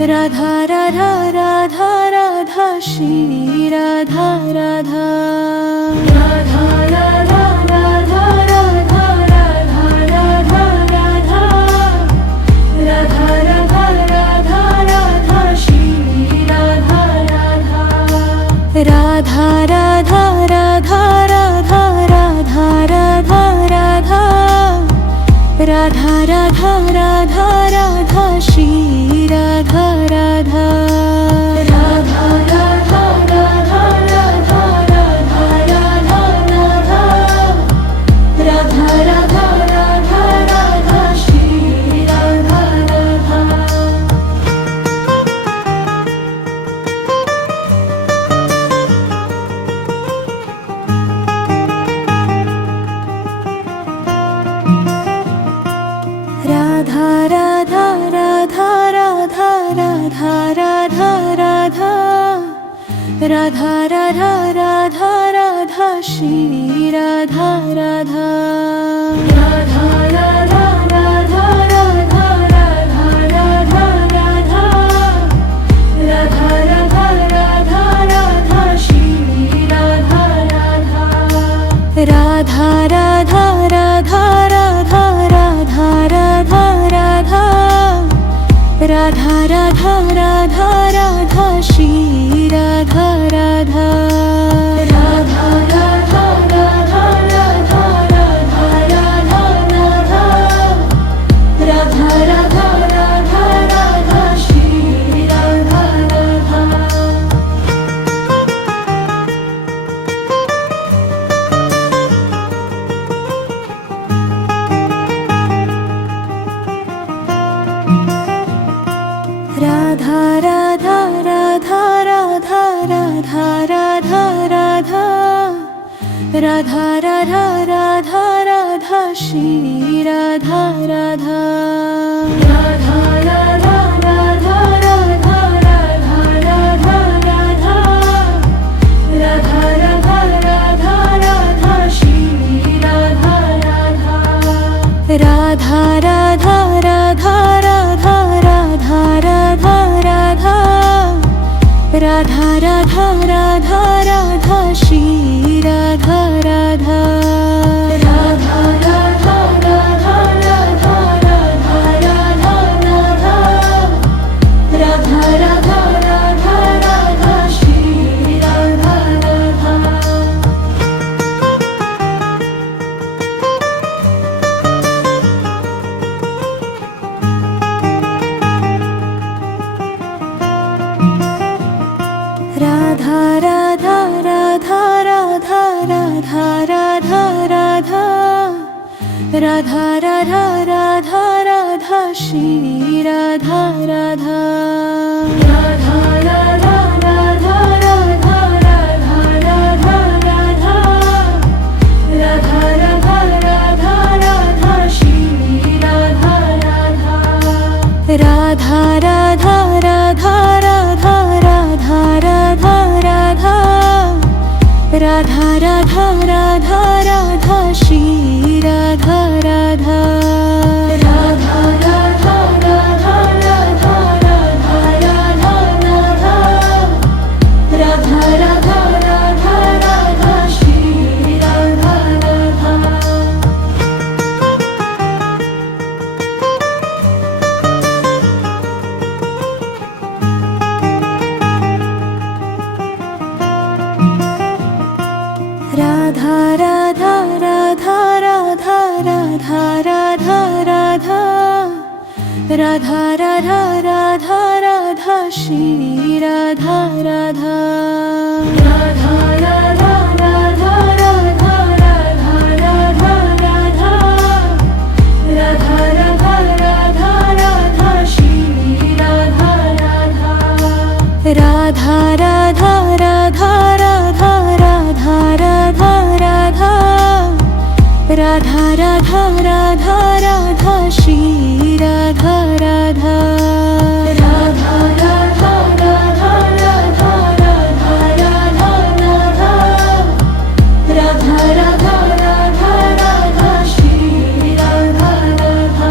Radha Radha Radha Radha Shri Radha Radha Radha Radha Radha Radha Radha Radha Radha Radha Radha Radha Radha Shri Radha Radha Radha Radha Radha Radha Radha Radha Radha Radha Radha Radha Radha Shri Radha Radha Radha Radha Radha Radha Radha Radha Radha Radha Radha Radha Shri Radha Radha Radha Radha Radha Radha Radha Radha Radha Radha Radha Radha Shri Radha Radha Radha Radha Radha Radha Radha Radha Radha Radha Radha Radha Radha Shri Radha Radha Radha Radha Radha Radha Radha Radha Radha Radha Radha Radha Radha Shri Radha Radha Radha Radha Radha Radha Radha Radha Radha Radha Radha Radha Shri Radha Radha Radha Radha Radha Radha Radha Radha Radha Radha Radha Radha Radha Shri Radha Radha Radha Radha Radha Radha Radha Radha Radha Radha Radha Radha Radha Shri Radha Radha Radha Radha Radha Radha Radha Radha Radha Radha Radha Radha Radha Shri Radha Radha Radha Radha Radha Radha Radha Radha Radha Radha Radha Radha Shri Radha Radha Radha Radha Radha Radha Radha Radha Radha Radha Radha Radha Radha Shri Radha Radha Radha Radha Radha Radha Radha Radha Radha Radha Radha Radha Radha Shri Radha Radha Radha Radha Radha Radha Radha Radha Radha Radha Radha Radha Radha Shri Radha Radha Radha Radha Radha Radha Radha Radha Radha Radha Radha Shri Radha Radha Radha Radha Radha Radha Radha Radha Radha Radha Radha Radha Radha Shri Radha Radha Radha Radha Radha Radha Radha Radha Radha Radha Radha Radha Radha Shri Radha Radha Radha Radha Radha Radha Radha Radha Radha Radha Radha Radha Radha Shri Radha Radha Radha Radha Radha Radha Radha Radha Radha Radha Radha Radha Shri Radha Radha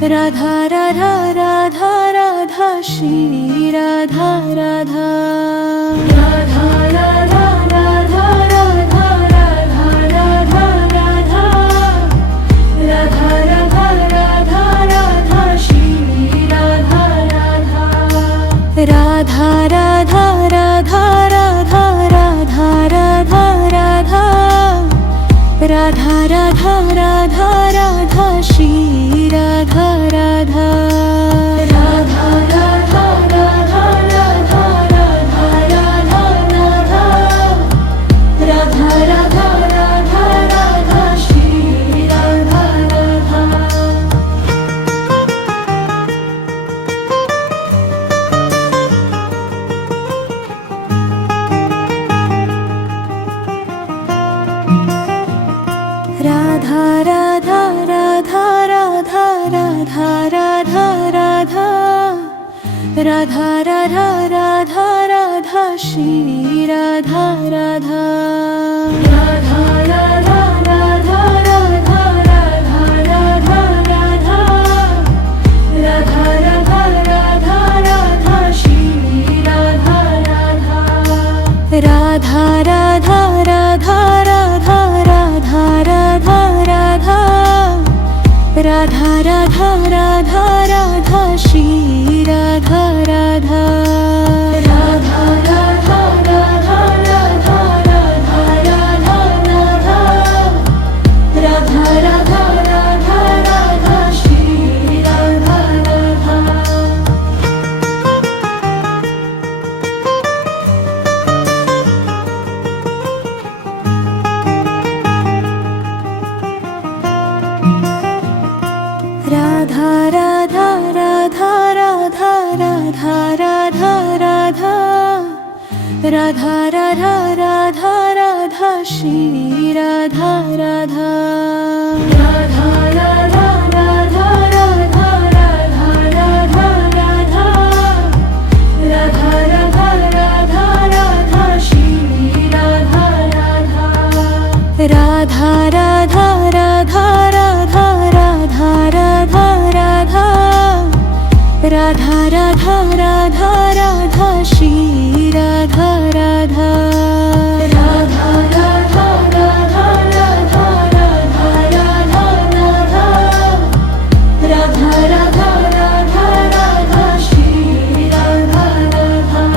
Radha Radha Radha Radha Shri Radha Radha Radha Radha Radha Radha Radha Radha Radha Radha Radha Radha Radha Shri Radha Radha Radha Radha Radha Radha Radha Radha Radha Radha Radha Radha Radha Shri Radha Radha Radha Radha Radha Radha Radha Radha Radha Radha Radha Radha Shri Radha Radha Radha Radha Radha Radha Radha Radha Radha Radha Radha Radha Radha Shri Radha Radha Radha Radha Radha Radha Radha Radha Radha Radha Radha Radha Radha Shri Radha Radha Radha Radha Radha Radha Radha Radha Radha Radha Radha Radha Radha Shri Radha Radha Radha Radha Radha Radha Radha Radha Radha Radha Radha Radha Shri Radha Radha Radha Radha Radha Radha Radha Radha Radha Radha Radha Radha Radha Shri Radha Radha Radha Radha Radha Radha Radha Radha Radha Radha Radha Radha Shri Radha Radha Radha Radha Radha Radha Radha Radha Radha Radha Radha Radha Radha Shri Radha Radha Radha Radha Radha Radha Radha Radha Radha Radha Radha Shri Radha Radha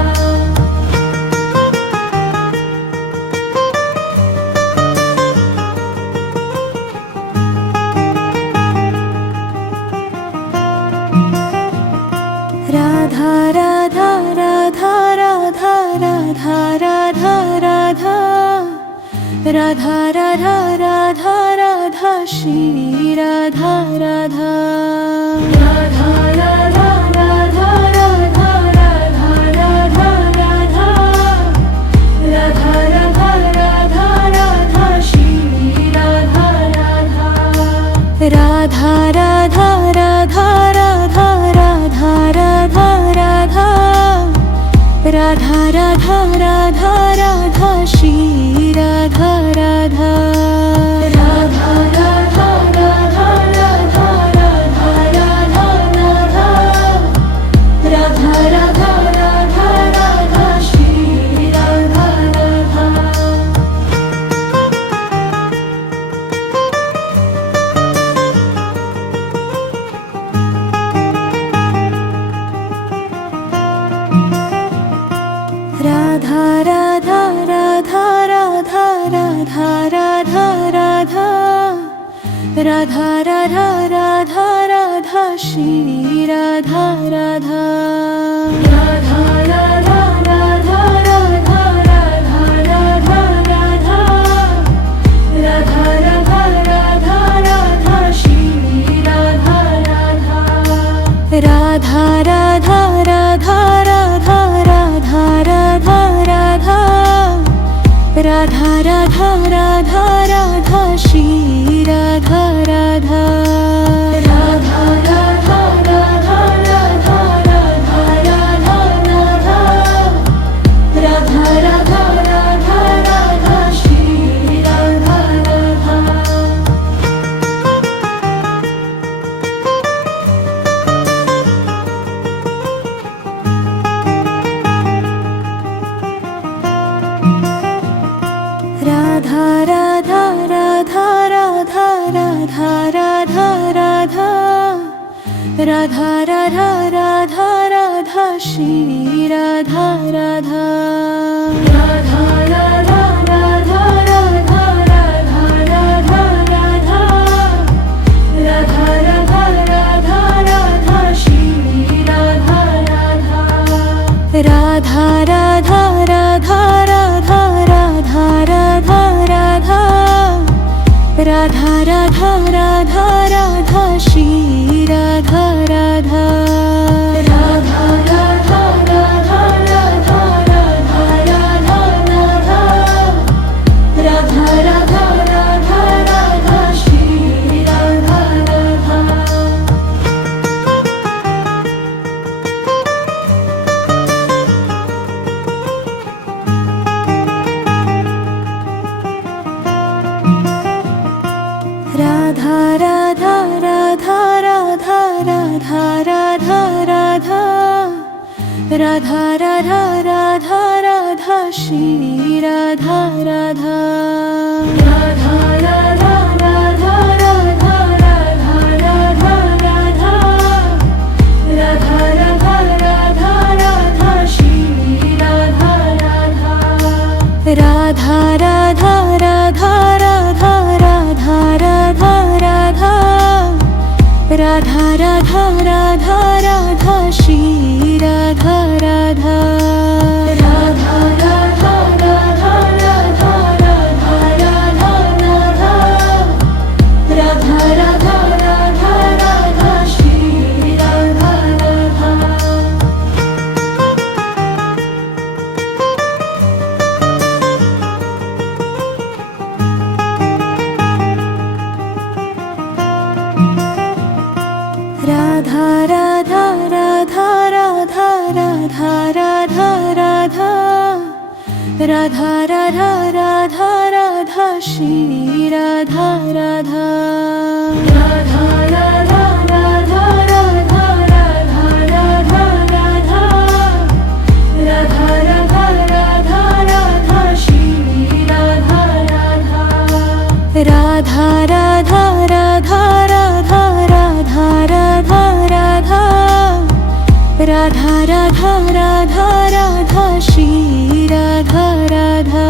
Radha Radha Radha Radha Radha Radha Radha Radha Radha Radha Radha Shri Radha Radha Radha Radha Radha Radha Radha Radha Radha Radha Radha Radha Radha Shri Radha Radha Radha Radha Radha Radha Radha Radha Radha Radha Radha Radha Radha Shri Radha Radha Radha Radha Radha Radha Radha Radha Radha Radha Radha Shri Radha Radha. Radha Radha Radha Radha Radha Radha Radha Radha Radha Radha Radha Shri Radha Radha Radha Radha Radha Radha Radha Radha Radha Radha Radha Radha Shri Radha Radha Radha Radha Radha Radha Radha Radha Radha Radha Radha Radha Shri Radha Radha Radha Radha Radha Radha Radha Radha Radha Radha Radha Shri Radha Radha. Radha Radha Radha Radha Shri Radha Radha Radha Radha Radha Radha Radha Radha Radha Radha Radha Radha Radha Shri Radha Radha Radha Radha Radha Radha Radha Radha Radha Radha Radha Radha Radha Shri Radha Radha Radha Radha Radha Radha Radha Radha Radha Radha Radha Radha Shri Radha Radha Radha Radha Radha Radha Radha Radha Radha Radha Radha Radha Radha Shri Radha Radha Radha Radha Radha Radha Radha Radha Radha Radha Radha Radha Radha Shri Radha Radha Radha Radha Radha Radha Radha Radha Radha Radha Radha Radha Radha Shri Radha Radha Radha Radha Radha Radha Radha Radha Radha Radha Radha Radha Shri Radha Radha Radha Radha Radha Radha Radha Radha Radha Radha Radha Radha Shri Radha Radha Radha Radha Radha Radha Radha Radha Radha Radha Radha Radha Radha Shri Radha Radha Radha Radha Radha Radha Radha Radha Radha Radha Radha Radha Radha Shri Radha Radha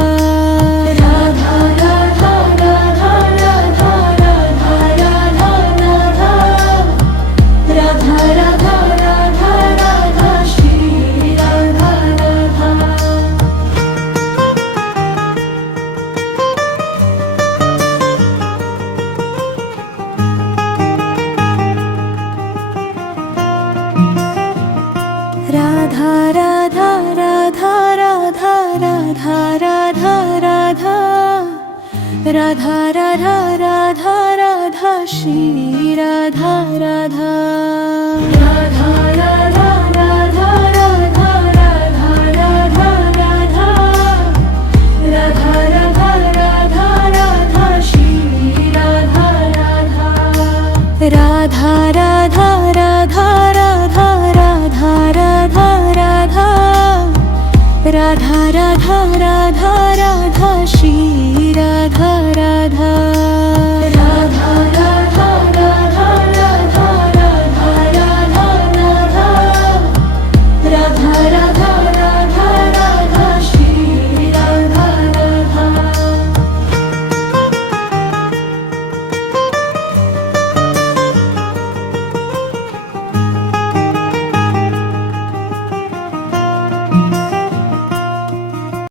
Radha Radha Radha Radha Radha Radha Radha Radha Radha Radha Shri Radha Radha Radha Radha Radha Radha Radha Radha Radha Radha Radha Radha Radha Shri Radha Radha